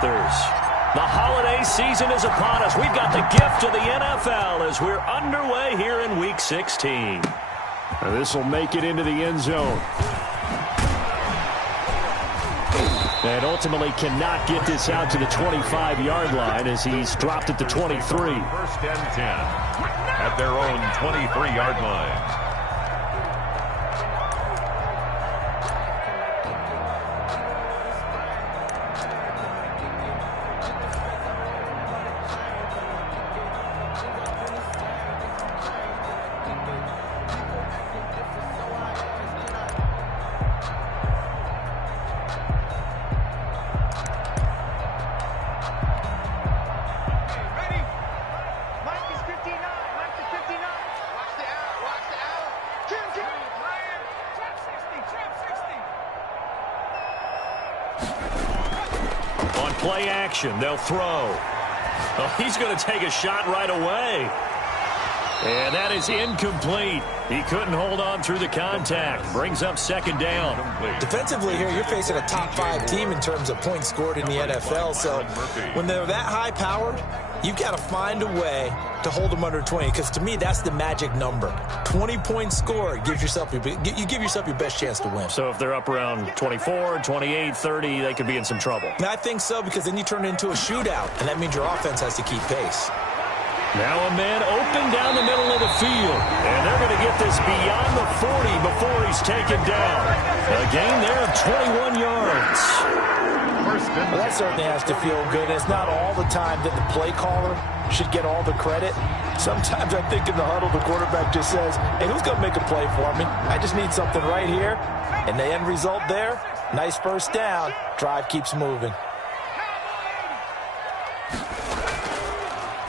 Panthers. The holiday season is upon us. We've got the gift of the NFL as we're underway here in Week 16. This will make it into the end zone. And ultimately cannot get this out to the 25-yard line as he's dropped at the 23. First and 10 at their own 23-yard line. Play action. They'll throw. Oh, he's going to take a shot right away. And that is incomplete. He couldn't hold on through the contact. Brings up second down. Defensively here, you're facing a top-5 team in terms of points scored in the NFL. So when they're that high-powered, you've got to find a way to hold them under 20. Because to me, that's the magic number. 20 points scored gives yourself you give yourself your best chance to win. So if they're up around 24, 28, 30, they could be in some trouble. And I think so, because then you turn it into a shootout, and that means your offense has to keep pace. Now a man open down the middle of the field. And they're going to get this beyond the 40 before he's taken down. A gain there of 21 yards. Well, that certainly has to feel good. It's not all the time that the play caller should get all the credit. Sometimes I think in the huddle, the quarterback just says, hey, who's going to make a play for me? I just need something right here. And the end result there, nice first down. Drive keeps moving.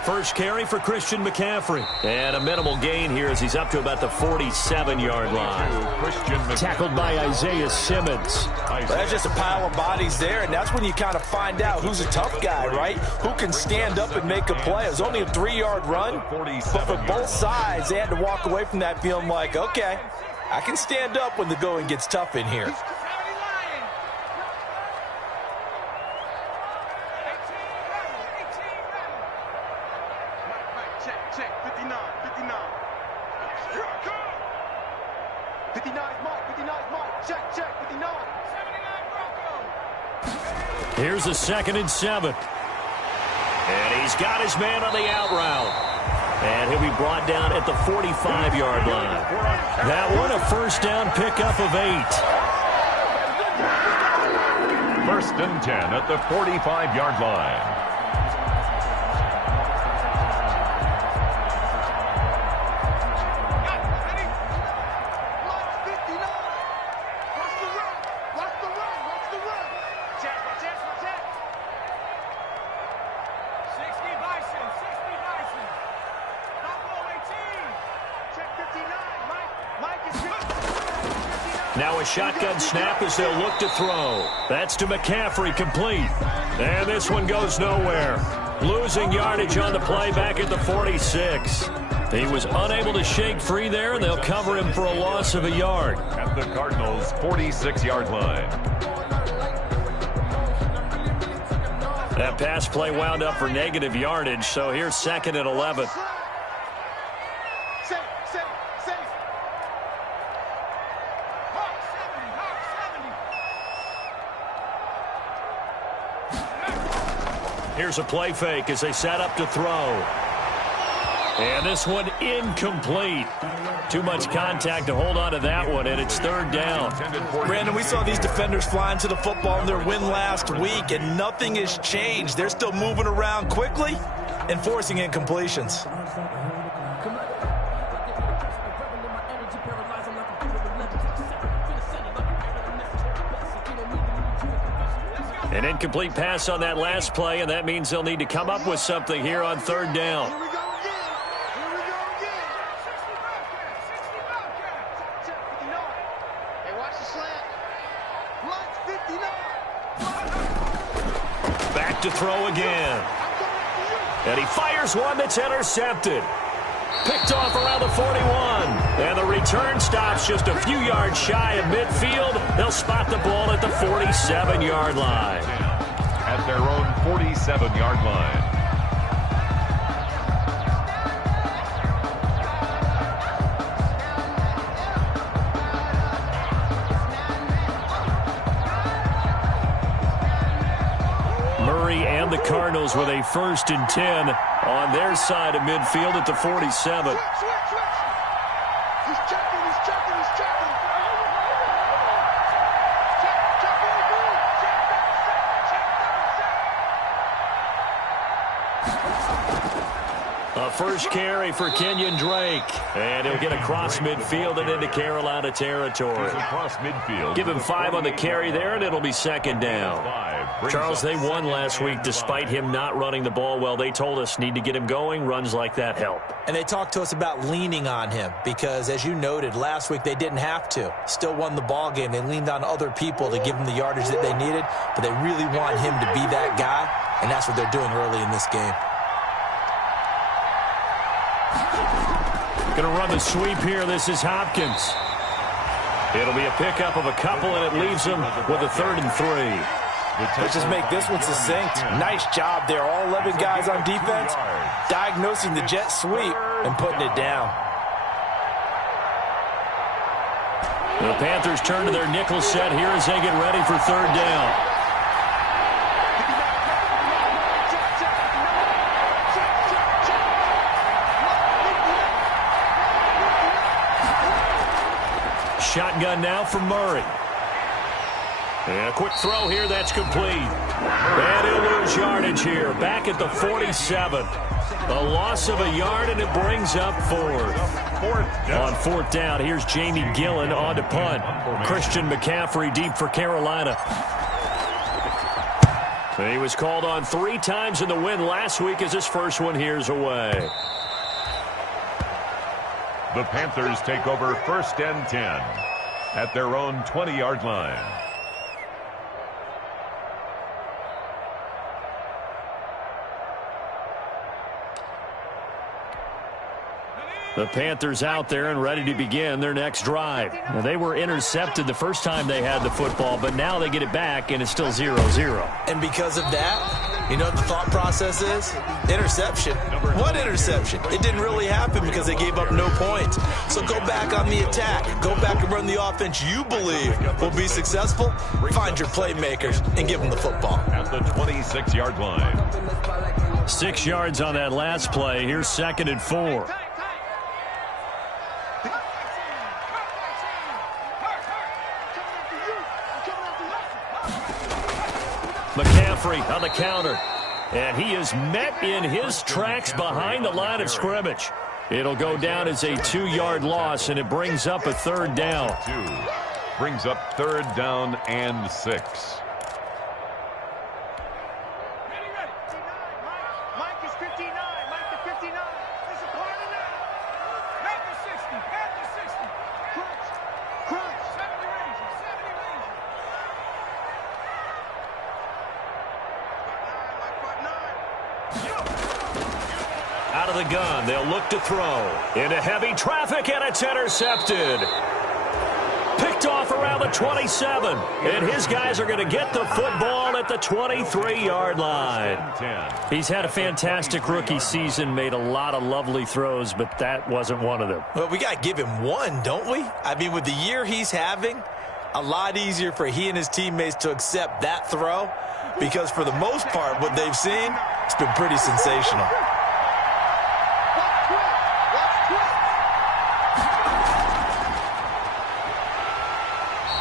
First carry for Christian McCaffrey. And a minimal gain here as he's up to about the 47-yard line. Tackled by Isaiah Simmons. Well, that's just a pile of bodies there, and that's when you kind of find out who's a tough guy, right? Who can stand up and make a play. It was only a 3-yard run, but for both sides, they had to walk away from that feeling like, okay, I can stand up when the going gets tough in here. Here's a 2nd and 7. And he's got his man on the out route. And he'll be brought down at the 45-yard line. That one a first down pickup of 8. First and 10 at the 45-yard line. Now a shotgun snap as they'll look to throw. That's to McCaffrey, complete. And this one goes nowhere. Losing yardage on the play back at the 46. He was unable to shake free there, and they'll cover him for a loss of a yard. At the Cardinals' 46-yard line. That pass play wound up for negative yardage, so here's 2nd and 11. Here's a play fake as they set up to throw. And this one incomplete. Too much contact to hold on to that one, and it's 3rd down. Brandon, we saw these defenders flying to the football in their win last week, and nothing has changed. They're still moving around quickly and forcing incompletions. An incomplete pass on that last play, and that means they'll need to come up with something here on 3rd down. Back to throw again. And he fires one that's intercepted. Picked off around the 41. And the return stops just a few yards shy of midfield. They'll spot the ball at the 47-yard line. at their own 47-yard line. And the Cardinals with a 1st and 10 on their side of midfield at the 47. He's checking. A first carry for Kenyon Drake. And he'll get across midfield and into Carolina territory. Across midfield. Give him 5 on the carry there, and it'll be 2nd down. Charles, they won last week despite him not running the ball well. They told us need to get him going. Runs like that help. And they talked to us about leaning on him because, as you noted, last week they didn't have to. Still won the ball game. They leaned on other people to give them the yardage that they needed, but they really want him to be that guy, and that's what they're doing early in this game. Going to run the sweep here. This is Hopkins. It'll be a pickup of a couple, and it leaves them with a 3rd and 3. Let's just make this one succinct. Nice job there. All 11 guys on defense diagnosing the jet sweep and putting it down. The Panthers turn to their nickel set here as they get ready for 3rd down. Shotgun now for Murray. And a quick throw here, that's complete. And he'll lose yardage here, back at the 47. A loss of a yard, and it brings up 4th. On 4th down, here's Jamie Gillen on to punt. Christian McCaffrey deep for Carolina. And he was called on 3 times in the win last week as his first one here's away. The Panthers take over 1st and 10 at their own 20-yard line. The Panthers out there and ready to begin their next drive. Now, they were intercepted the first time they had the football, but now they get it back, and it's still 0-0. And because of that, you know what the thought process is? Interception. What interception? It didn't really happen because they gave up no points. So go back on the attack. Go back and run the offense you believe will be successful. Find your playmakers and give them the football. At the 26-yard line. 6 yards on that last play. Here's 2nd and 4. McCaffrey on the counter. And he is met in his tracks behind the line of scrimmage. It'll go down as a 2-yard loss, and it brings up a 3rd down. Brings up 3rd down and 6. Mike is 59. Mike is 59. There's a corner now. Back to 60. Back to 60. Crunch. 70 range. 70 range. Out of the gun, they'll look to throw. Into heavy traffic, and it's intercepted. Picked off around the 27. And his guys are going to get the football at the 23-yard line. He's had a fantastic rookie season, made a lot of lovely throws, but that wasn't one of them. Well, we got to give him one, don't we? I mean, with the year he's having, a lot easier for he and his teammates to accept that throw because for the most part, what they've seen, it's been pretty sensational.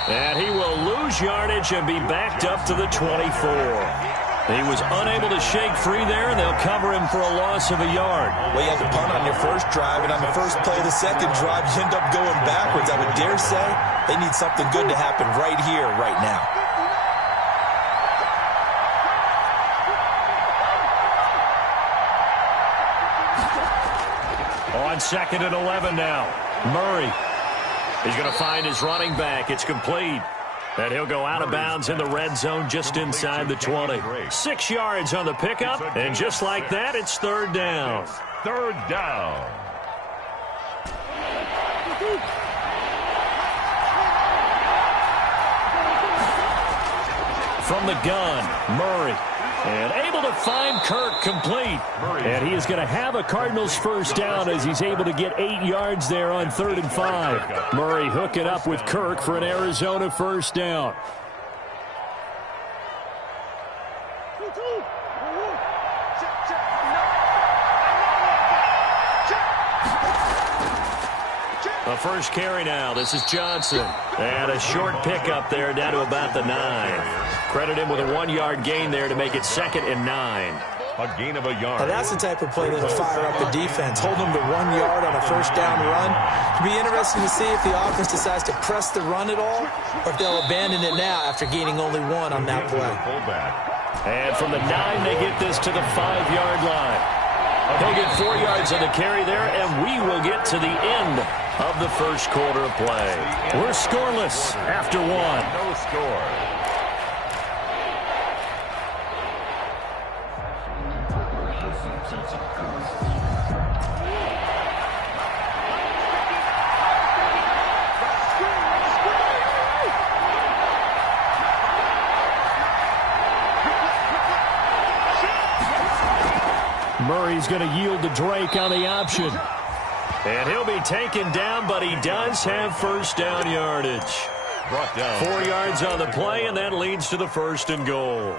And he will lose yardage and be backed up to the 24. He was unable to shake free there, and they'll cover him for a loss of a yard. Well, you had to punt on your first drive, and on the first play of the second drive, you end up going backwards. I would dare say they need something good to happen right here, right now. On 2nd and 11 now. Murray. He's going to find his running back. It's complete. And he'll go out of bounds in the red zone just inside the 20. 6 yards on the pickup, and just like that, it's 3rd down. 3rd down. From the gun, Murray. And able to find Kirk complete. And he is going to have a Cardinals first down as he's able to get 8 yards there on 3rd and 5. Murray hooking up with Kirk for an Arizona first down. A first carry now. This is Johnson. And a short pickup there down to about the 9. Credit him with a 1-yard gain there to make it 2nd and 9. A gain of a yard. Now that's the type of play that'll fire up the defense. Hold them to 1 yard on a first down run. It'll be interesting to see if the offense decides to press the run at all or if they'll abandon it now after gaining only 1 on that play. And from the 9, they get this to the 5-yard line. He'll get 4 yards on the carry there, and we will get to the end of the first quarter of play. We're scoreless after 1. No score. Murray's going to yield to Drake on the option. And he'll be taken down, but he does have first down yardage. Brought down. 4 yards on the play, and that leads to the 1st and goal.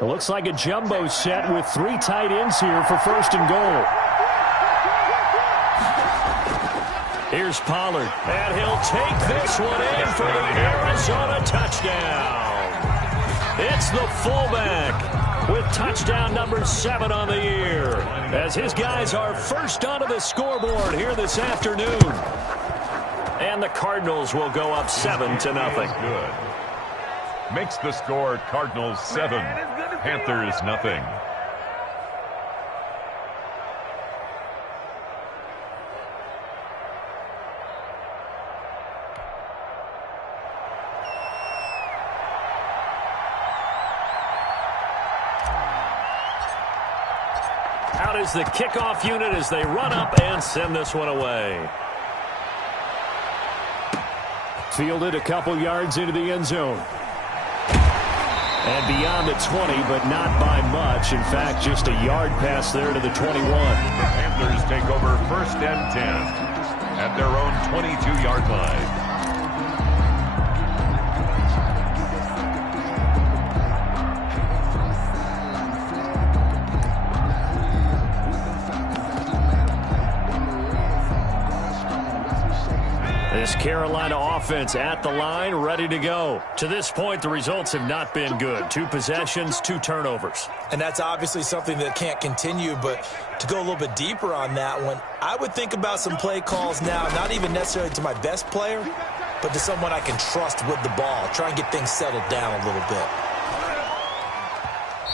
It looks like a jumbo set with 3 tight ends here for 1st and goal. Here's Pollard, and he'll take this one in for the Arizona touchdown. It's the fullback with touchdown number 7 on the year, as his guys are first onto the scoreboard here this afternoon. And the Cardinals will go up 7-0. Good. Makes the score Cardinals 7, Panthers nothing. Out is the kickoff unit as they run up and send this one away. Fielded a couple yards into the end zone. And beyond the 20, but not by much. In fact, just a yard pass there to the 21. The Panthers take over 1st and 10 at their own 22-yard line. This Carolina offense at the line, ready to go. To this point, the results have not been good. 2 possessions, 2 turnovers. And that's obviously something that can't continue, but to go a little bit deeper on that one, I would think about some play calls now, not even necessarily to my best player, but to someone I can trust with the ball. Try and get things settled down a little bit.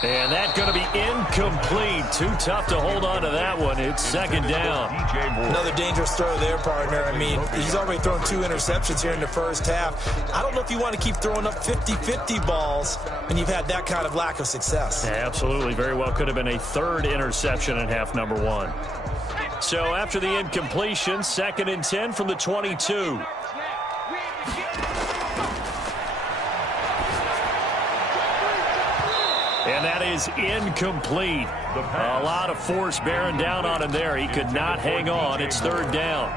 And that's going to be incomplete. Too tough to hold on to that one. It's 2nd down. Another dangerous throw there, partner. I mean, he's already thrown 2 interceptions here in the first half. I don't know if you want to keep throwing up 50-50 balls when you've had that kind of lack of success. Absolutely. Very well could have been a 3rd interception in half number 1. So after the incompletion, 2nd and 10 from the 22. And that is incomplete. A lot of force bearing down on him there. He could not hang on. It's 3rd down.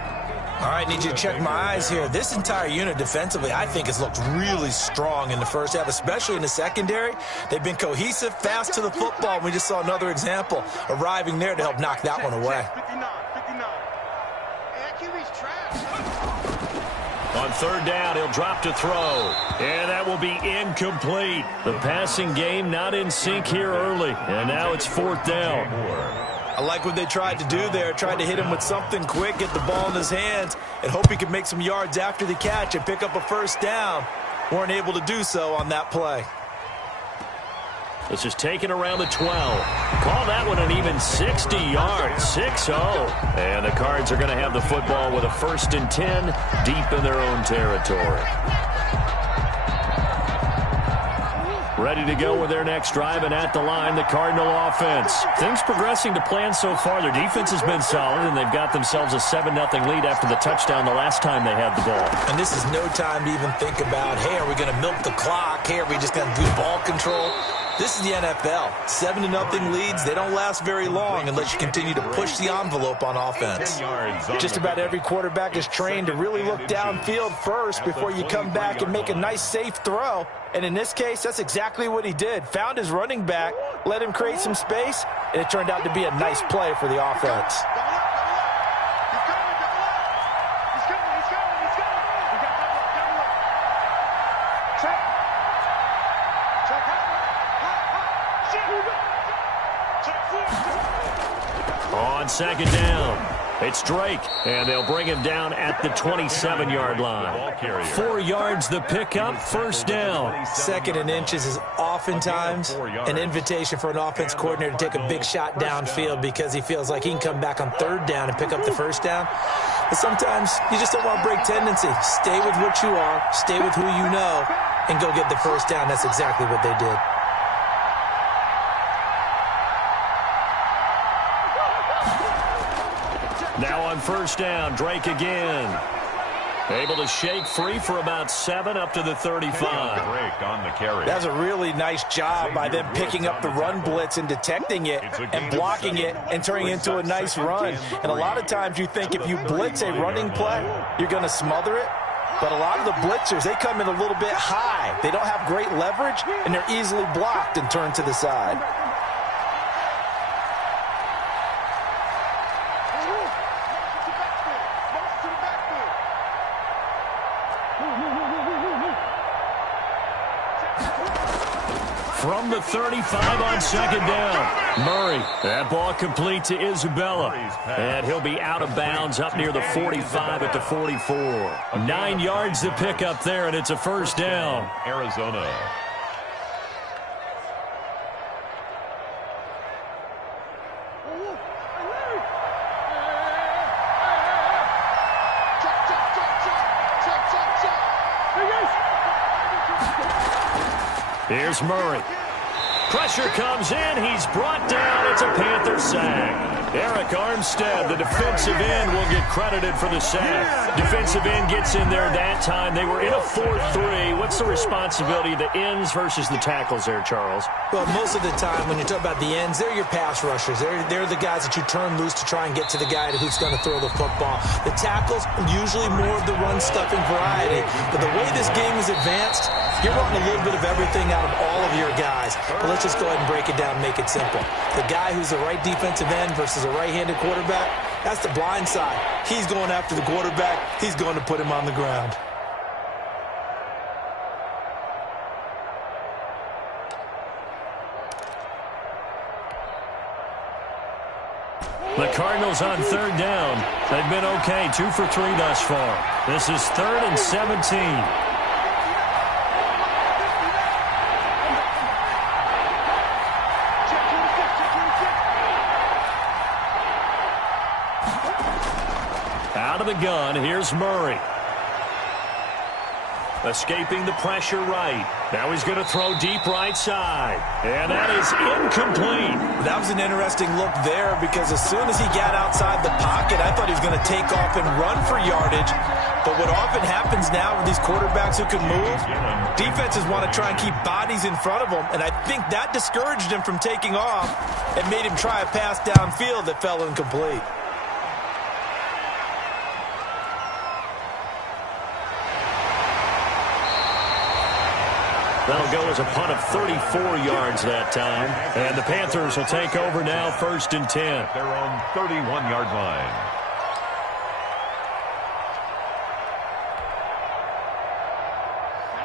All right, need you to check my eyes here. This entire unit defensively, I think, has looked really strong in the first half, especially in the secondary. They've been cohesive, fast to the football. We just saw another example arriving there to help knock that one away. On 3rd down, he'll drop to throw. And that will be incomplete. The passing game not in sync here early. And now it's 4th down. I like what they tried to do there. Tried to hit him with something quick, get the ball in his hands, and hope he could make some yards after the catch and pick up a first down. Weren't able to do so on that play. This is taken around the 12. Call that one an even 60 yards. 6-0. And the Cards are going to have the football with a 1st and 10 deep in their own territory. ready to go with their next drive, and at the line, the Cardinal offense. Things progressing to plan so far. Their defense has been solid, and they've got themselves a 7-0 lead after the touchdown the last time they had the ball. And this is no time to even think about, hey, are we going to milk the clock? Hey, are we just going to do ball control? This is the NFL. 7-0 leads, they don't last very long unless you continue to push the envelope on offense. Just about every quarterback is trained to really look downfield first before you come back and make a nice, safe throw. And in this case, that's exactly what he did. Found his running back, let him create some space, and it turned out to be a nice play for the offense. On second down, it's Drake, and they'll bring him down at the 27-yard line. 4 yards the pickup, first down. 2nd and inches is oftentimes an invitation for an offense coordinator to take a big shot downfield because he feels like he can come back on 3rd down and pick up the first down. But sometimes you just don't want to break tendency. Stay with what you are, stay with who you know, and go get the first down. That's exactly what they did. Now on first down, Drake again. Able to shake free for about 7 up to the 35. Drake on the carry. That was a really nice job by them picking up the run blitz and detecting it and blocking it and turning it into a nice run. And a lot of times you think if you blitz a running play, you're going to smother it. But a lot of the blitzers, they come in a little bit high. They don't have great leverage, and they're easily blocked and turned to the side. From the 35 on second down, Murray. That ball complete to Isabella. And he'll be out of bounds up near the 45 at the 44. 9 yards to pick up there, and it's a first down. Arizona. Here's Murray. Pressure comes in. He's brought down. It's a Panther sack. Eric Armstead, the defensive end, will get credited for the sack. Defensive end gets in there that time. They were in a 4-3. What's the responsibility of the ends versus the tackles there, Charles? Well, most of the time when you talk about the ends, they're your pass rushers. They're the guys that you turn loose to try and get to the guy who's going to throw the football. The tackles, usually more of the run-stuffing variety. But the way this game is advanced, you're wanting a little bit of everything out of all of your guys. But let's just go ahead and break it down and make it simple. The guy who's the right defensive end versus a right-handed quarterback, that's the blind side. He's going after the quarterback. He's going to put him on the ground. The Cardinals on third down. They've been okay, 2 for 3 thus far. This is 3rd and 17. Out of the gun, here's Murray. Escaping the pressure right. Now he's going to throw deep right side. And that is incomplete. That was an interesting look there because as soon as he got outside the pocket, I thought he was going to take off and run for yardage. But what often happens now with these quarterbacks who can move, defenses want to try and keep bodies in front of them. And I think that discouraged him from taking off and made him try a pass downfield that fell incomplete. That'll go as a punt of 34 yards that time. And the Panthers will take over now, 1st and 10. Their own 31-yard line.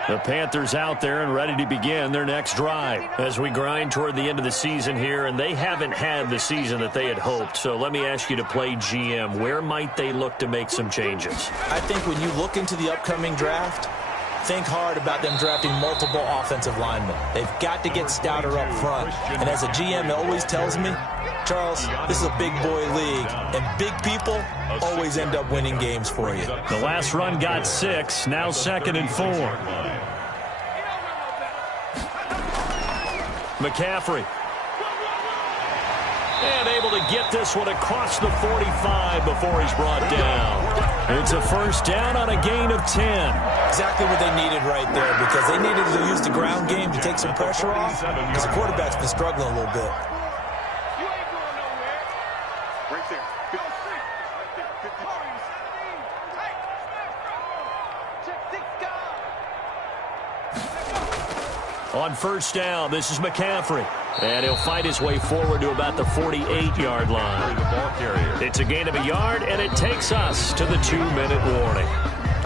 The Panthers out there and ready to begin their next drive as we grind toward the end of the season here, and they haven't had the season that they had hoped. So let me ask you to play GM. Where might they look to make some changes? I think when you look into the upcoming draft, think hard about them drafting multiple offensive linemen. They've got to get stouter up front. And as a GM always tells me, Charles, this is a big boy league, and big people always end up winning games for you. The last run got 6, now 2nd and 4. McCaffrey. And able to get this one across the 45 before he's brought down. It's a first down on a gain of 10. Exactly what they needed right there, because they needed to use the ground game to take some pressure off, because the quarterback's been struggling a little bit. You ain't going nowhere. Right there. Go street. Right there. 50. Hey, check 6 guys. On first down, this is McCaffrey. And he'll fight his way forward to about the 48-yard line. It's a gain of a yard, and it takes us to the 2-minute warning.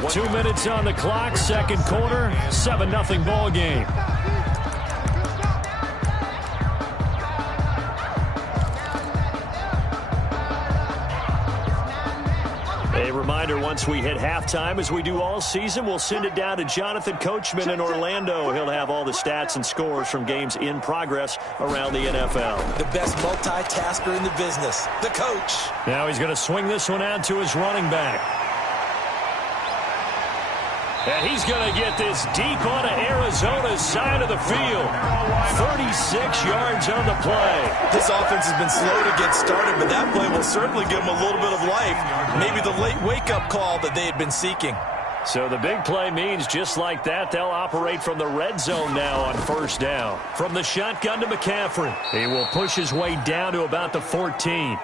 2 minutes on the clock, second quarter, 7-0 ball game. A reminder, once we hit halftime, as we do all season, we'll send it down to Jonathan Coachman in Orlando. He'll have all the stats and scores from games in progress around the NFL. The best multitasker in the business, the coach. Now he's going to swing this one out to his running back. And he's going to get this deep onto Arizona's side of the field. 36 yards on the play. This offense has been slow to get started, but that play will certainly give them a little bit of life. Maybe the late wake-up call that they had been seeking. So the big play means just like that, they'll operate from the red zone now on first down. From the shotgun to McCaffrey. He will push his way down to about the 14.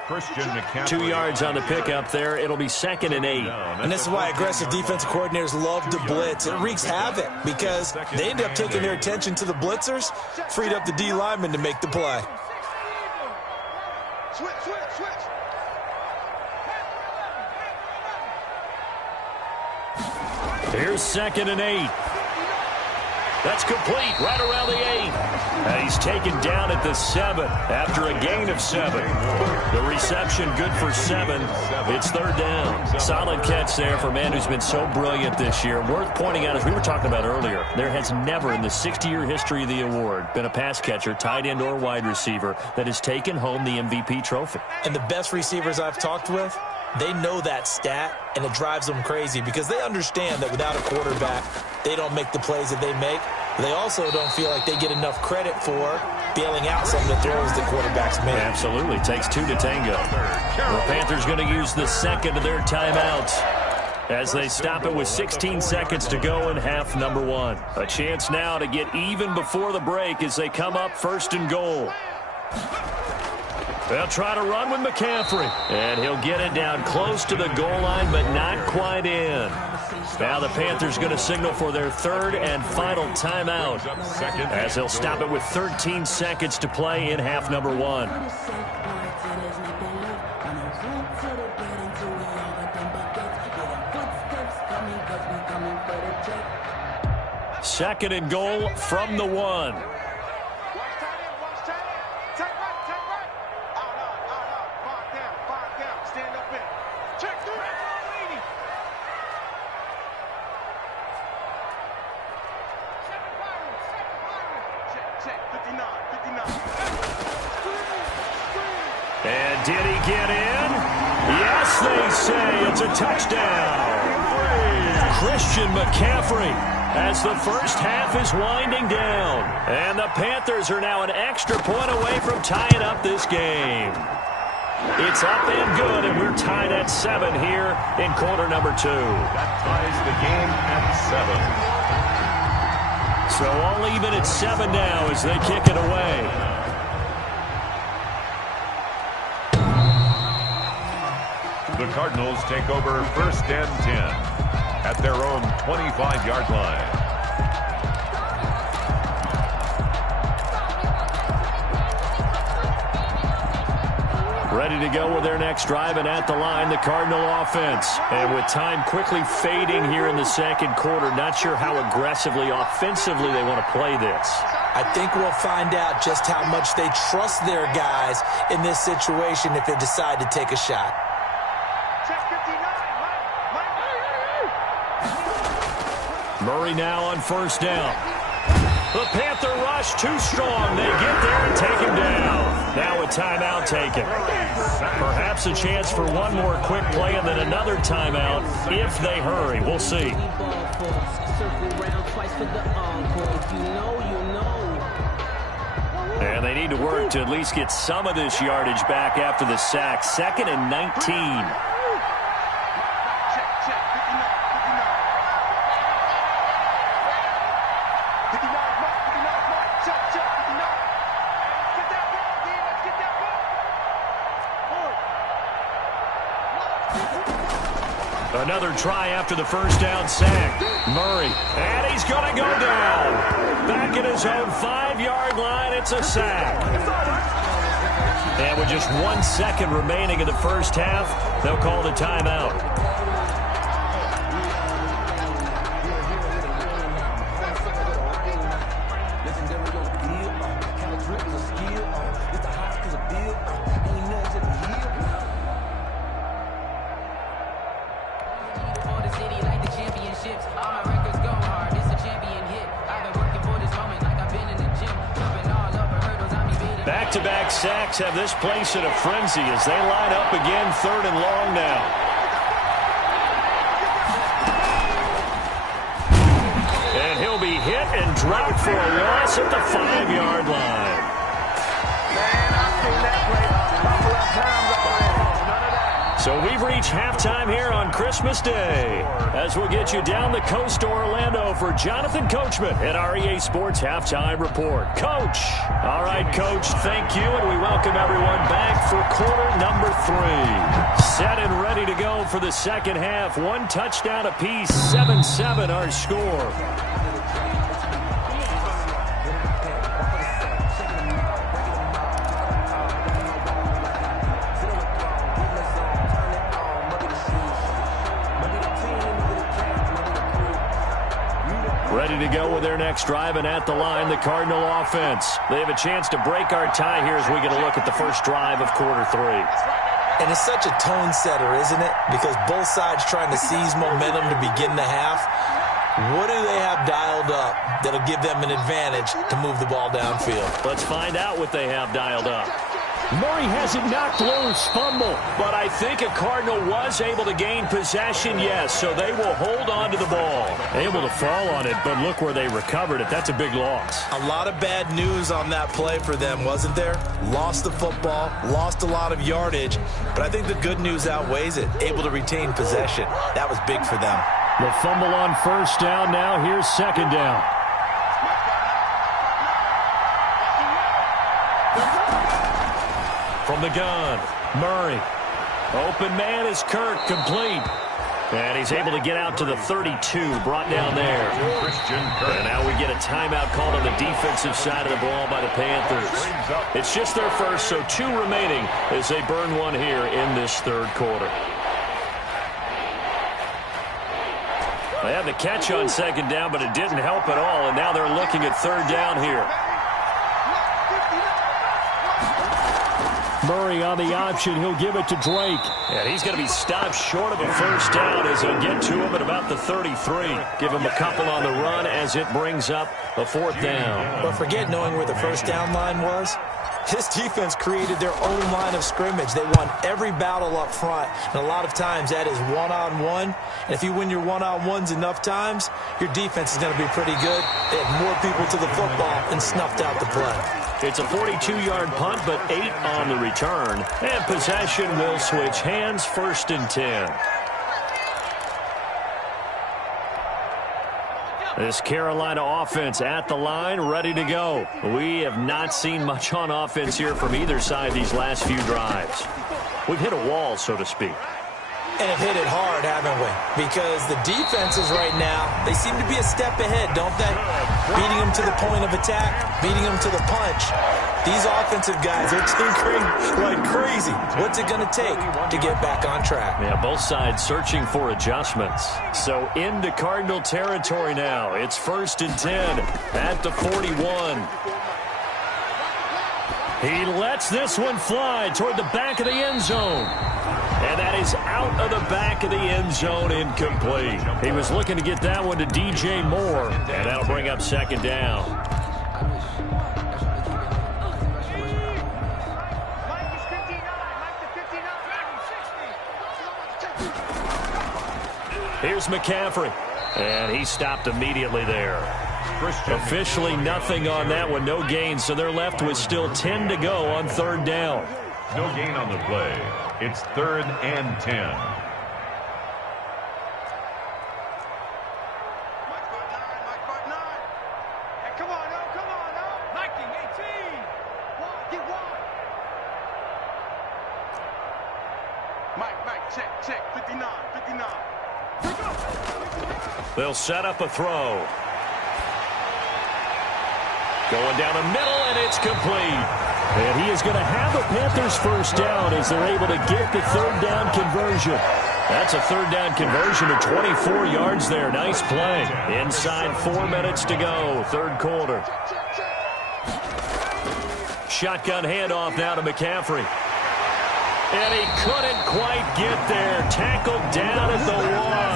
2 yards on the pickup there. It'll be 2nd and 8. And this is why aggressive defensive coordinators love to blitz. It wreaks havoc because they end up taking their attention to the blitzers, freed up the D lineman to make the play. Switch. Here's 2nd and 8. That's complete right around the 8. And he's taken down at the 7 after a gain of 7. The reception good for 7. It's 3rd down. Solid catch there for a man who's been so brilliant this year. Worth pointing out, as we were talking about earlier, there has never in the 60-year history of the award been a pass catcher, tight end or wide receiver that has taken home the MVP trophy. And the best receivers I've talked with, they know that stat, and it drives them crazy because they understand that without a quarterback, they don't make the plays that they make. They also don't feel like they get enough credit for bailing out some of the throws that quarterbacks make. Absolutely. Takes 2 to tango. The Panthers going to use the second of their timeouts as they stop it with 16 seconds to go in half number 1. A chance now to get even before the break as they come up 1st and goal. They'll try to run with McCaffrey. And he'll get it down close to the goal line, but not quite in. Now the Panthers going to signal for their 3rd and final timeout as they'll stop it with 13 seconds to play in half number 1. 2nd and goal from the 1. And did he get in? Yes, they say it's a touchdown. Christian McCaffrey as the first half is winding down. And the Panthers are now an extra point away from tying up this game. It's up and good, and we're tied at 7 here in quarter number 2. That ties the game at 7. So all even at 7 now as they kick it away. The Cardinals take over 1st and 10 at their own 25-yard line. Ready to go with their next drive, and at the line, the Cardinal offense. And with time quickly fading here in the second quarter, not sure how aggressively, offensively they want to play this. I think we'll find out just how much they trust their guys in this situation if they decide to take a shot. Murray now on first down. The Panther rush too strong. They get there and take him down. Now a timeout taken. Perhaps a chance for one more quick play and then another timeout if they hurry. We'll see. need to work to at least get some of this yardage back after the sack. 2nd and 19. Another try after the first down sack. Murray, and he's going to go down. Back at his own 5-yard line, it's a sack. And with just 1 second remaining in the first half, they'll call the timeout. Back-to-back sacks have this place in a frenzy as they line up again 3rd and long now. And he'll be hit and dropped for a loss at the 5-yard line. Man, I've seen that play a couple of times already. None of that. So we've reached halftime here on Christmas Day as we'll get you down the coast to Orlando for Jonathan Coachman at our EA Sports Halftime Report. Coach. All right, Coach, thank you, and we welcome everyone back for quarter number 3. Set and ready to go for the second half. 1 touchdown apiece, 7-7 our score. Ready to go with their next drive, and at the line, the Cardinal offense. They have a chance to break our tie here as we get a look at the first drive of quarter 3. And it's such a tone setter, isn't it? Because both sides trying to seize momentum to begin the half. What do they have dialed up that'll give them an advantage to move the ball downfield? Let's find out what they have dialed up. Murray has it knocked loose. Fumble. But I think a Cardinal was able to gain possession, yes, so they will hold on to the ball. Able to fall on it, but look where they recovered it. That's a big loss. A lot of bad news on that play for them, wasn't there? Lost the football, lost a lot of yardage, but I think the good news outweighs it. Able to retain possession. That was big for them. The fumble on first down. Now here's 2nd down. From the gun, Murray. Open man is Kirk, complete. And he's able to get out to the 32, brought down there. And now we get a timeout called on the defensive side of the ball by the Panthers. It's just their first, so 2 remaining as they burn 1 here in this 3rd quarter. They had the catch on 2nd down, but it didn't help at all, and now they're looking at 3rd down here. Murray on the option. He'll give it to Drake. And he's going to be stopped short of a first down as they'll get to him at about the 33. Give him a couple on the run as it brings up a 4th down. But forget knowing where the first down line was. This defense created their own line of scrimmage. They won every battle up front, and a lot of times that is one-on-one. And if you win your one-on-ones enough times, your defense is going to be pretty good. They had more people to the football and snuffed out the play. It's a 42-yard punt, but 8 on the return. And possession will switch hands, 1st and 10. This Carolina offense at the line, ready to go. We have not seen much on offense here from either side these last few drives. We've hit a wall, so to speak. And have hit it hard, haven't we? Because the defenses right now, they seem to be a step ahead, don't they? Beating them to the point of attack, beating them to the punch. These offensive guys are tinkering like crazy. What's it going to take to get back on track? Yeah, both sides searching for adjustments. So into Cardinal territory now. It's 1st and 10 at the 41. He lets this one fly toward the back of the end zone. And that is out of the back of the end zone, incomplete. He was looking to get that one to DJ Moore, and that'll bring up 2nd down. Here's McCaffrey, and he stopped immediately there. Officially nothing on that one, no gain, so they're left with still 10 to go on third down. No gain on the play. It's 3rd and 10. Check, 59. They'll set up a throw. Going down the middle, and it's complete. And he is going to have the Panthers first down as they're able to get the third down conversion. That's a third down conversion of 24 yards there. Nice play. Inside 4 minutes to go, third quarter. Shotgun handoff now to McCaffrey. And he couldn't quite get there. Tackled down at the 1.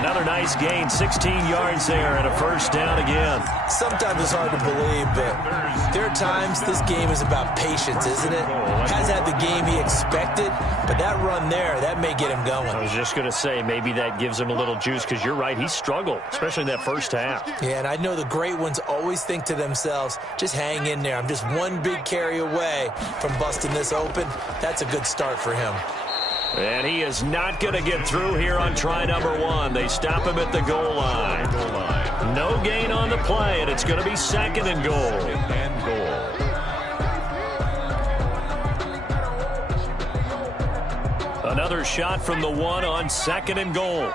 Another nice gain, 16 yards there, and a first down again. Sometimes it's hard to believe, but there are times this game is about patience, isn't it? Has had the game he expected, but that run there, that may get him going. I was just going to say, maybe that gives him a little juice, because you're right, he struggled, especially in that first half. Yeah, and I know the great ones always think to themselves, just hang in there. I'm just one big carry away from busting this open. That's a good start for him. And he is not going to get through here on try number 1. They stop him at the goal line. No gain on the play, and it's going to be 2nd and goal. Another shot from the 1 on 2nd and goal.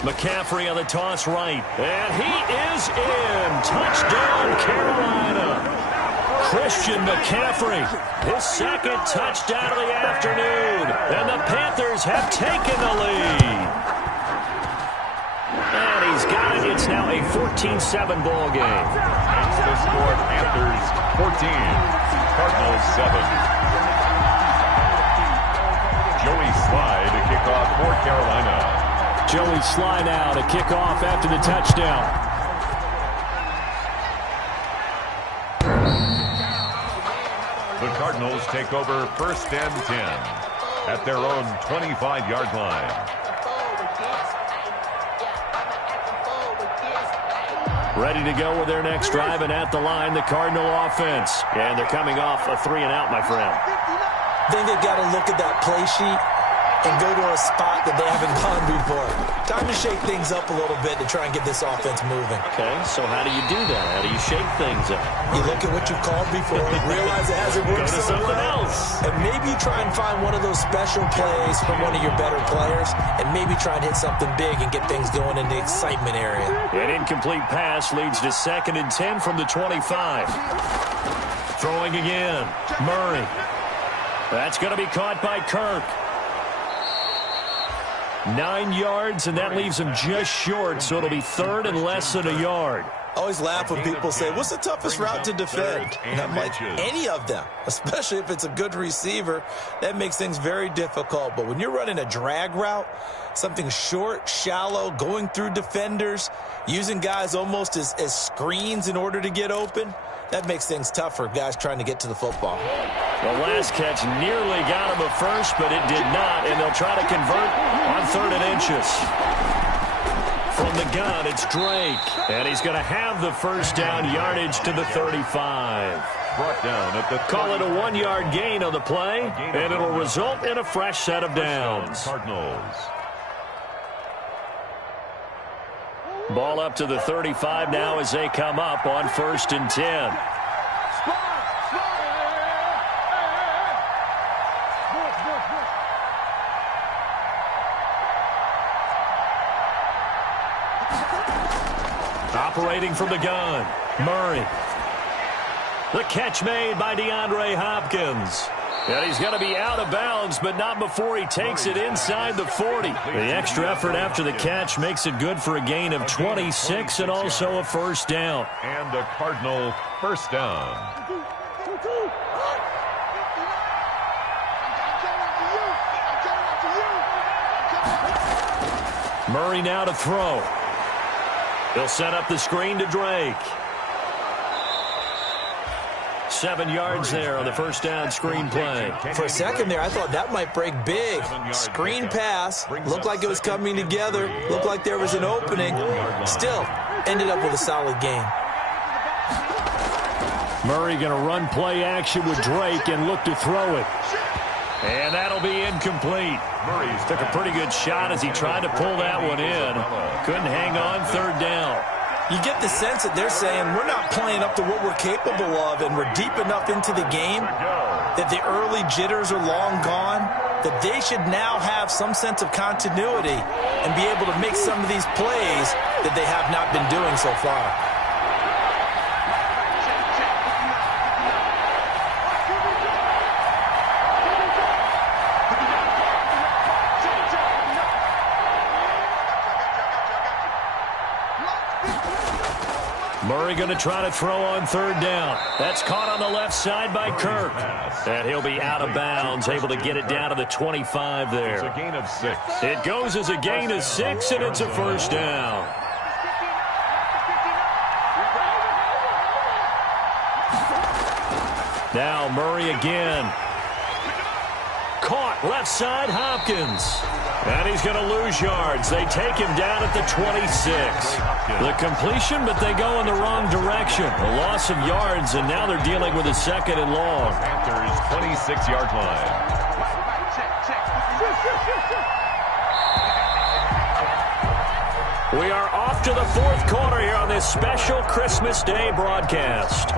McCaffrey on the toss right. And he is in. Touchdown, Carolina. Christian McCaffrey, his 2nd touchdown of the afternoon, and the Panthers have taken the lead. And he's got it. It's now a 14-7 ball game. Makes the score Panthers 14, Cardinals 7. Joey Sly to kick off for Carolina. Joey Sly now to kick off after the touchdown. The Cardinals take over 1st and 10 at their own 25-yard line. Ready to go with their next drive, and at the line, the Cardinal offense. And they're coming off a 3-and-out, my friend. I think they've got to look at that play sheet and go to a spot that they haven't gone before. Time to shake things up a little bit to try and get this offense moving. Okay, so how do you do that? How do you shake things up? You look at what you've called before, realize it hasn't worked so something well, else. and maybe you try and find one of those special plays from one of your better players, and maybe try and hit something big and get things going in the excitement area. An incomplete pass leads to 2nd and 10 from the 25. Throwing again. Murray. That's going to be caught by Kirk. 9 yards, and that leaves him just short, so it'll be 3rd and less than a yard. I always laugh when people say, what's the toughest route to defend? And I'm like, any of them, especially if it's a good receiver. That makes things very difficult. But when you're running a drag route, something short, shallow, going through defenders, using guys almost as screens in order to get open, that makes things tough for guys trying to get to the football. The last catch nearly got him a first, but it did not, and they'll try to convert on 3rd and inches. From the gun, it's Drake, and he's going to have the first down, yardage to the 35. Brought down at the Call it a 1-yard gain on the play, and it'll result in a fresh set of downs. Cardinals. Ball up to the 35 now as they come up on 1st and 10. Operating from the gun, Murray. The catch made by DeAndre Hopkins. And he's going to be out of bounds, but not before he takes it inside the 40. The extra effort after the catch makes it good for a gain of 26 and also a first down. And a Cardinal first down. Murray now to throw. He'll set up the screen to Drake. 7 yards there on the first down screen play. For a second there, I thought that might break big. Screen pass. Looked like it was coming together. Looked like there was an opening. Still, ended up with a solid gain. Murray going to run play action with Drake and look to throw it. And that'll be incomplete. Murray took a pretty good shot as he tried to pull that one in. Couldn't hang on, third down. You get the sense that they're saying we're not playing up to what we're capable of, and we're deep enough into the game that the early jitters are long gone, that they should now have some sense of continuity and be able to make some of these plays that they have not been doing so far. Murray going to try to throw on third down. That's caught on the left side by Kirk. And he'll be out of bounds, able to get it down to the 25 there. It's a gain of 6. It goes as a gain of 6, and it's a first down. Now Murray again. Caught left side, Hopkins. And he's going to lose yards. They take him down at the 26. The completion, but they go in the wrong direction. A loss of yards, and now they're dealing with a second and long. Panthers' 26-yard line. We are off to the fourth quarter here on this special Christmas Day broadcast.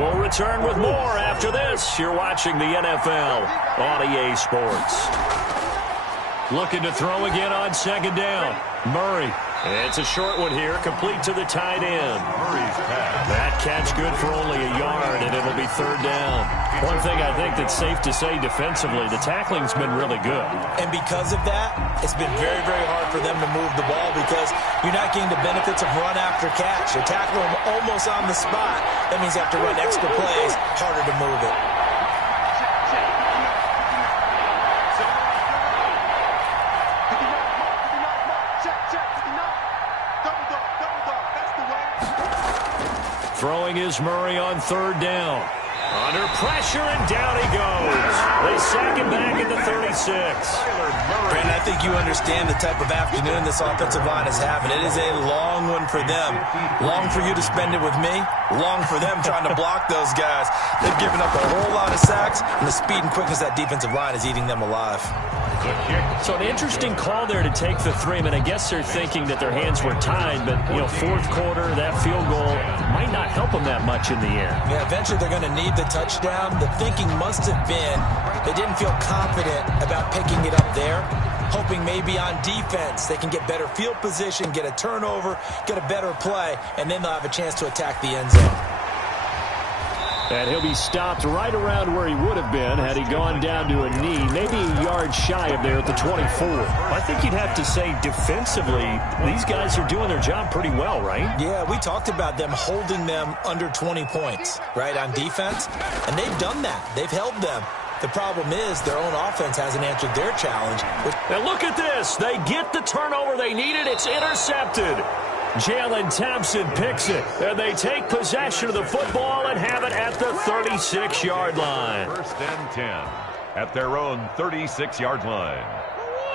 We'll return with more after this. You're watching the NFL on EA Sports. Looking to throw again on second down. Murray. It's a short one here, complete to the tight end. That catch good for only a yard, and it'll be third down. One thing I think that's safe to say defensively, the tackling's been really good. And because of that, it's been very, very hard for them to move the ball because you're not getting the benefits of run after catch. You're tackling them almost on the spot. That means you have to run extra plays, harder to move it. Throwing is Murray on third down. Under pressure, and down he goes. They sack him back at the 36. Brandon, I think you understand the type of afternoon this offensive line is having. It is a long one for them. Long for you to spend it with me. Long for them trying to block those guys. They've given up a whole lot of sacks, and the speed and quickness of that defensive line is eating them alive. So an interesting call there to take the 3. I mean, I guess they're thinking that their hands were tied, but, you know, fourth quarter, that field goal might not help them that much in the end. Yeah, eventually they're going to need the touchdown. The thinking must have been they didn't feel confident about picking it up there, hoping maybe on defense they can get better field position, get a turnover, get a better play, and then they'll have a chance to attack the end zone. And he'll be stopped right around where he would have been had he gone down to a knee, maybe a yard shy of there at the 24. I think you'd have to say defensively, these guys are doing their job pretty well, right? Yeah, we talked about them holding them under 20 points, right, on defense, and they've done that. They've held them. The problem is their own offense hasn't answered their challenge. And look at this. They get the turnover they needed. It's intercepted. Jalen Thompson picks it, and they take possession of the football and have it at the 36-yard line. First and 10 at their own 36-yard line.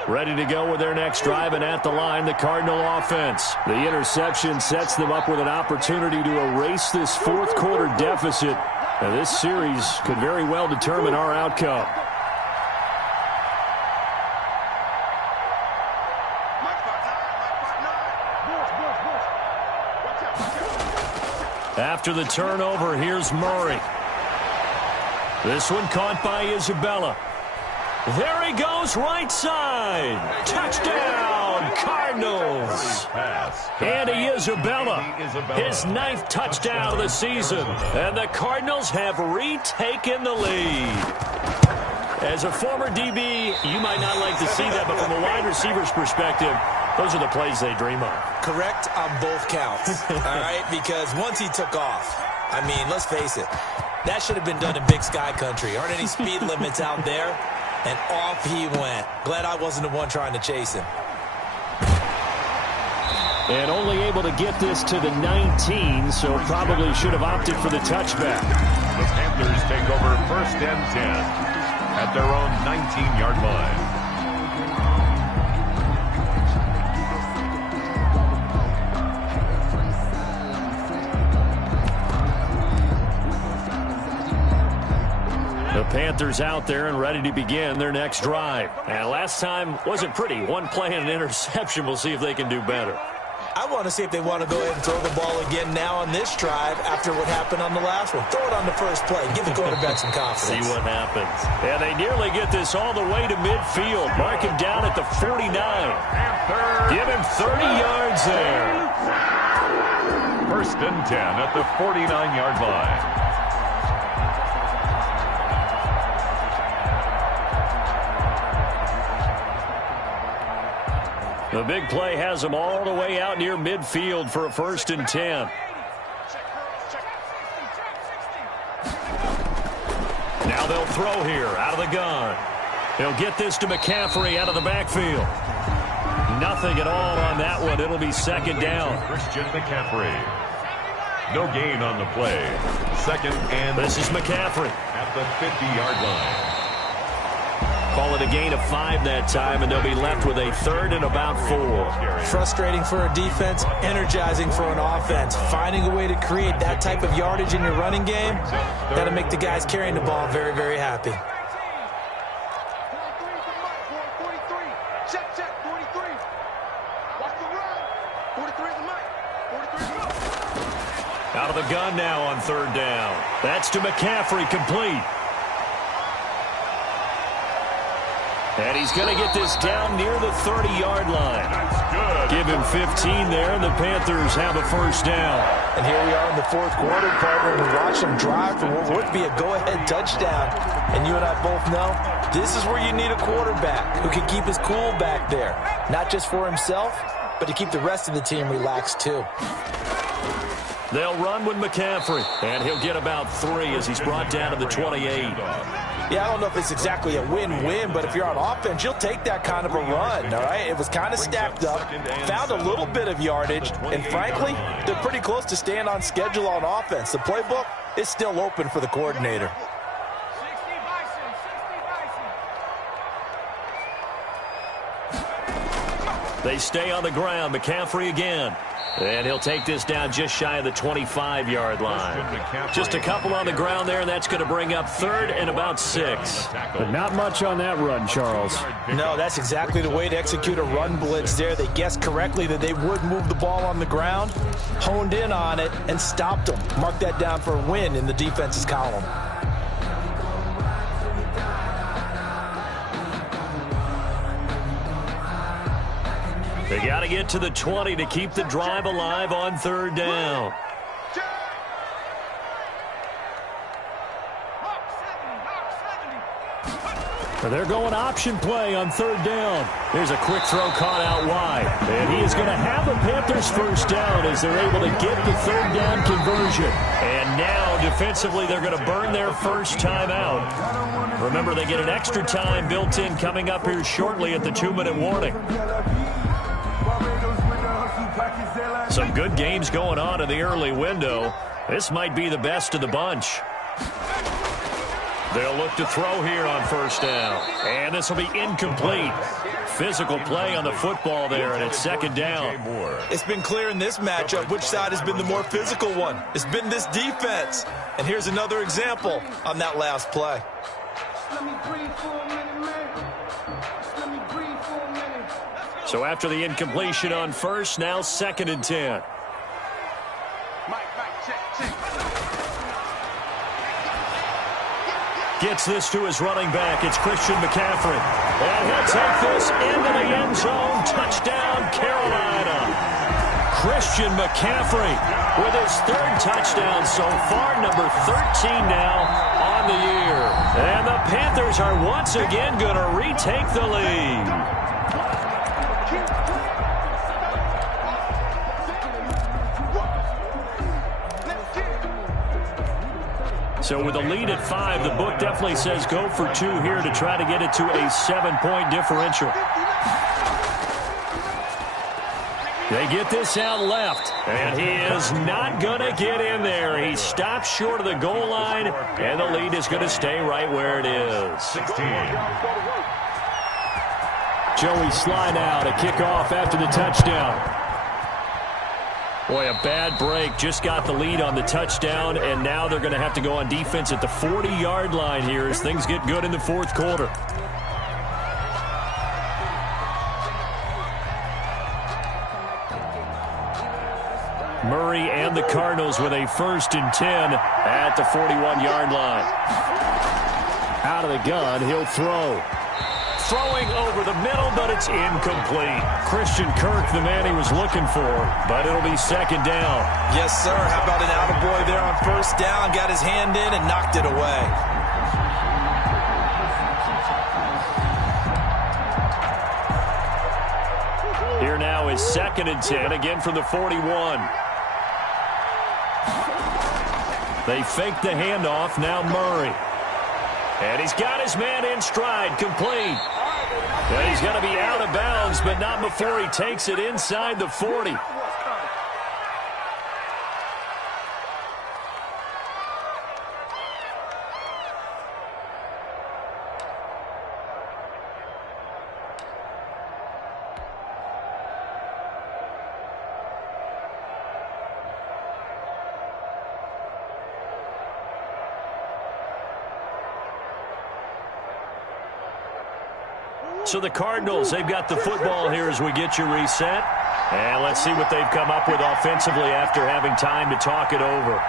Ready to go with their next drive, and at the line, the Cardinal offense. The interception sets them up with an opportunity to erase this fourth quarter deficit. And this series could very well determine our outcome. After the turnover, here's Murray. This one caught by Isabella. There he goes, right side. Touchdown, Cardinals. Andy Isabella, his 9th touchdown of the season. And the Cardinals have retaken the lead. As a former DB, you might not like to see that, but from a wide receiver's perspective, those are the plays they dream of. Correct on both counts, all right? Because once he took off, I mean, let's face it, that should have been done in Big Sky Country. Aren't any speed limits out there? And off he went. Glad I wasn't the one trying to chase him. And only able to get this to the 19, so probably should have opted for the touchback. The Panthers take over 1st and 10 at their own 19-yard line. The Panthers out there and ready to begin their next drive. And last time wasn't pretty. One play and an interception. We'll see if they can do better. I want to see if they want to go ahead and throw the ball again now on this drive after what happened on the last one. Throw it on the first play. Give the quarterback some confidence. See what happens. And they nearly get this all the way to midfield. Mark him down at the 49. Give him 30 yards there. 1st and 10 at the 49-yard line. The big play has them all the way out near midfield for a 1st and 10. Now they'll throw here out of the gun. He'll get this to McCaffrey out of the backfield. Nothing at all on that one. It'll be 2nd down. Christian McCaffrey. No gain on the play. 2nd and... This is McCaffrey. At the 50-yard line. Call it a gain of 5 that time, and they'll be left with a 3rd and about 4. Frustrating for a defense, energizing for an offense. Finding a way to create that type of yardage in your running game, got to make the guys carrying the ball very, very happy. Out of the gun now on 3rd down. That's to McCaffrey, complete. And he's going to get this down near the 30-yard line. That's good. Give him 15 there, and the Panthers have a 1st down. And here we are in the 4th quarter, partner, and we watch them drive for what would be a go-ahead touchdown. And you and I both know this is where you need a quarterback who can keep his cool back there. Not just for himself, but to keep the rest of the team relaxed, too. They'll run with McCaffrey, and he'll get about 3 as he's brought down to the 28. Yeah, I don't know if it's exactly a win-win, but if you're on offense, you'll take that kind of a run, all right? It was kind of stacked up, found a little bit of yardage, and frankly, they're pretty close to staying on schedule on offense. The playbook is still open for the coordinator. They stay on the ground. McCaffrey again. And he'll take this down just shy of the 25-yard line. Just a couple on the ground there, and that's going to bring up 3rd and about 6. But not much on that run, Charles. No, that's exactly the way to execute a run blitz there. They guessed correctly that they would move the ball on the ground, honed in on it, and stopped them. Mark that down for a win in the defense's column. They got to get to the 20 to keep the drive alive on 3rd down. They're going option play on 3rd down. There's a quick throw caught out wide. And he is going to have the Panthers 1st down as they're able to get the 3rd down conversion. And now, defensively, they're going to burn their first time out. Remember, they get an extra time built in coming up here shortly at the 2-minute warning. Some good games going on in the early window. This might be the best of the bunch. They'll look to throw here on 1st down. And this will be incomplete. Physical play on the football there, and it's 2nd down. It's been clear in this matchup which side has been the more physical one. It's been this defense. And here's another example on that last play. So after the incompletion on 1st, now 2nd and 10. Gets this to his running back. It's Christian McCaffrey. And he'll take this into the end zone. Touchdown, Carolina. Christian McCaffrey with his 3rd touchdown so far, number 13 now on the year. And the Panthers are once again going to retake the lead. So with a lead at 5, the book definitely says go for 2 here to try to get it to a 7-point differential. They get this out left, and he is not going to get in there. He stops short of the goal line, and the lead is going to stay right where it is. 16. Joey Sly now to kick off after the touchdown. Boy, a bad break. Just got the lead on the touchdown, and now they're going to have to go on defense at the 40-yard line here as things get good in the fourth quarter. Murray and the Cardinals with a 1st and 10 at the 41-yard line. Out of the gun, he'll throw. Throwing over the middle, but it's incomplete. Christian Kirk, the man he was looking for, but it'll be 2nd down. Yes, sir. How about an attaboy there on 1st down? Got his hand in and knocked it away. Here now is 2nd and 10, again from the 41. They fake the handoff, now Murray. And he's got his man in stride, complete. And he's going to be out of bounds, but not before he takes it inside the 40. So the Cardinals, they've got the football here as we get you reset. And let's see what they've come up with offensively after having time to talk it over.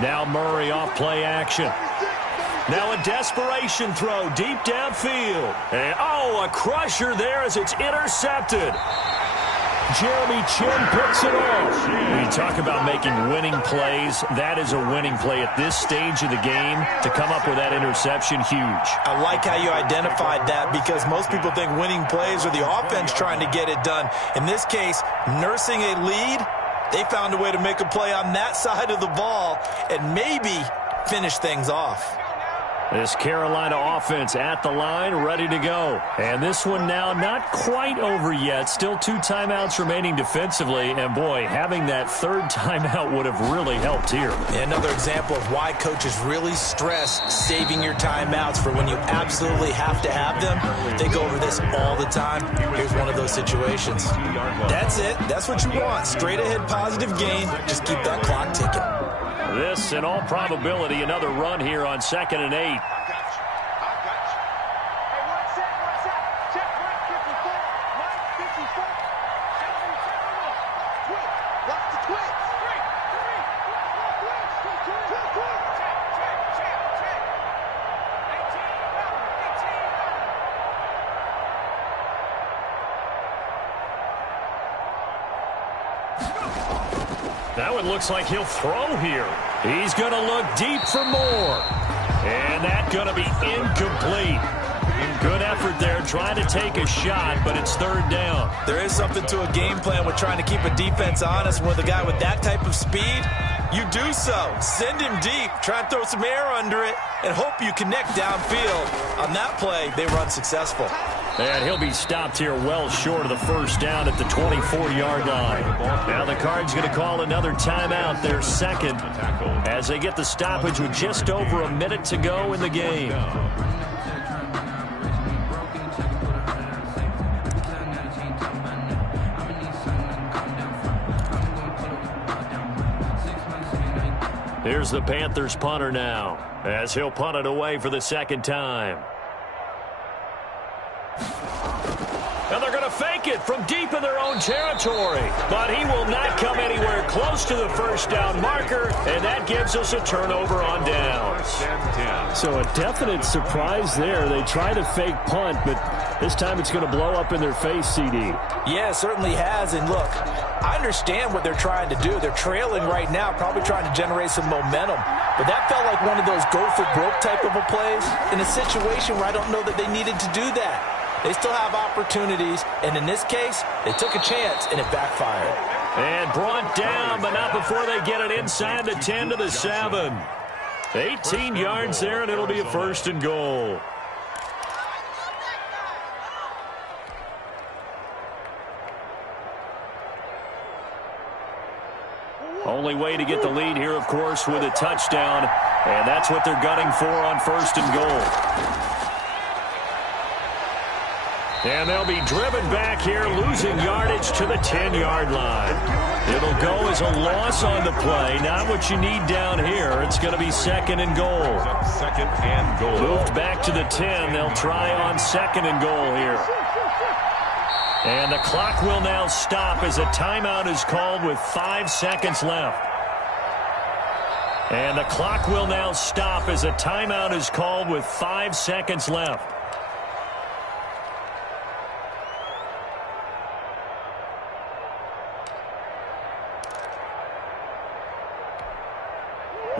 Now Murray off play action. Now a desperation throw deep downfield. And a crusher there as it's intercepted. Jeremy Chin picks it off. When you talk about making winning plays, that is a winning play at this stage of the game. To come up with that interception, huge. I like how you identified that because most people think winning plays are the offense trying to get it done. In this case, nursing a lead, they found a way to make a play on that side of the ball and maybe finish things off. This Carolina offense at the line, ready to go. And this one now not quite over yet. Still 2 timeouts remaining defensively. And, boy, having that 3rd timeout would have really helped here. Another example of why coaches really stress saving your timeouts for when you absolutely have to have them. They go over this all the time. Here's one of those situations. That's it. That's what you want. Straight ahead positive gain. Just keep that clock ticking. This, in all probability, another run here on 2nd and 8. I got you. Hey, one sec. Check right, 54. Mike, 54. 71. Twitch. Watch the twitch. 3. Twitch. Check. 18. That one looks like he'll throw here. He's going to look deep for more. And that's going to be incomplete. Good effort there, trying to take a shot, but it's 3rd down. There is something to a game plan with trying to keep a defense honest. With a guy with that type of speed, you do so. Send him deep, try and throw some air under it, and hope you connect downfield. On that play, they run successful. And he'll be stopped here well short of the 1st down at the 24-yard line. Now the Cards going to call another timeout, their 2nd, as they get the stoppage with just over a minute to go in the game. Here's the Panthers punter now, as he'll punt it away for the 2nd time. And they're going to fake it from deep in their own territory. But he will not come anywhere close to the 1st down marker, and that gives us a turnover on downs. So a definite surprise there. They try to fake punt, but this time it's going to blow up in their face, CD. Yeah, it certainly has. And look, I understand what they're trying to do. They're trailing right now, probably trying to generate some momentum. But that felt like one of those go-for-broke type of a plays in a situation where I don't know that they needed to do that. They still have opportunities, and in this case, they took a chance, and it backfired. And brought down, but not before they get it inside the 10 to the 7. 18 yards there, and it'll be a 1st and goal. Only way to get the lead here, of course, with a touchdown, and that's what they're gunning for on 1st and goal. And they'll be driven back here, losing yardage to the 10-yard line. It'll go as a loss on the play. Not what you need down here. It's going to be 2nd and goal. 2nd and goal. Moved back to the 10. They'll try on 2nd and goal here. And the clock will now stop as a timeout is called with 5 seconds left. And the clock will now stop as a timeout is called with 5 seconds left.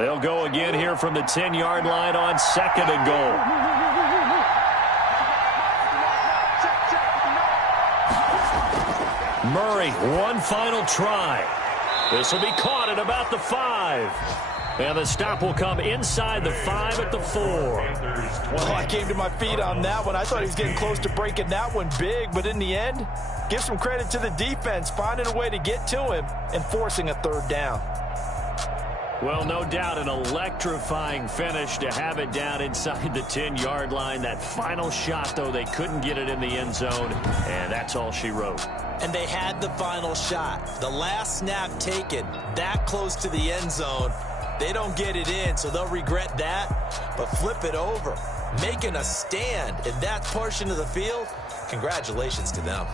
They'll go again here from the 10-yard line on 2nd and goal. Murray, one final try. This will be caught at about the 5. And the stop will come inside the 5 at the 4. Well, I came to my feet on that one. I thought he was getting close to breaking that one big, but in the end, give some credit to the defense, finding a way to get to him and forcing a 3rd down. Well, no doubt an electrifying finish to have it down inside the 10-yard line. That final shot, though, they couldn't get it in the end zone, and that's all she wrote. And they had the final shot. The last snap taken that close to the end zone. They don't get it in, so they'll regret that. But flip it over, making a stand in that portion of the field, congratulations to them.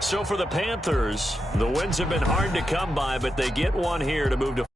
So for the Panthers, the wins have been hard to come by, but they get one here to move to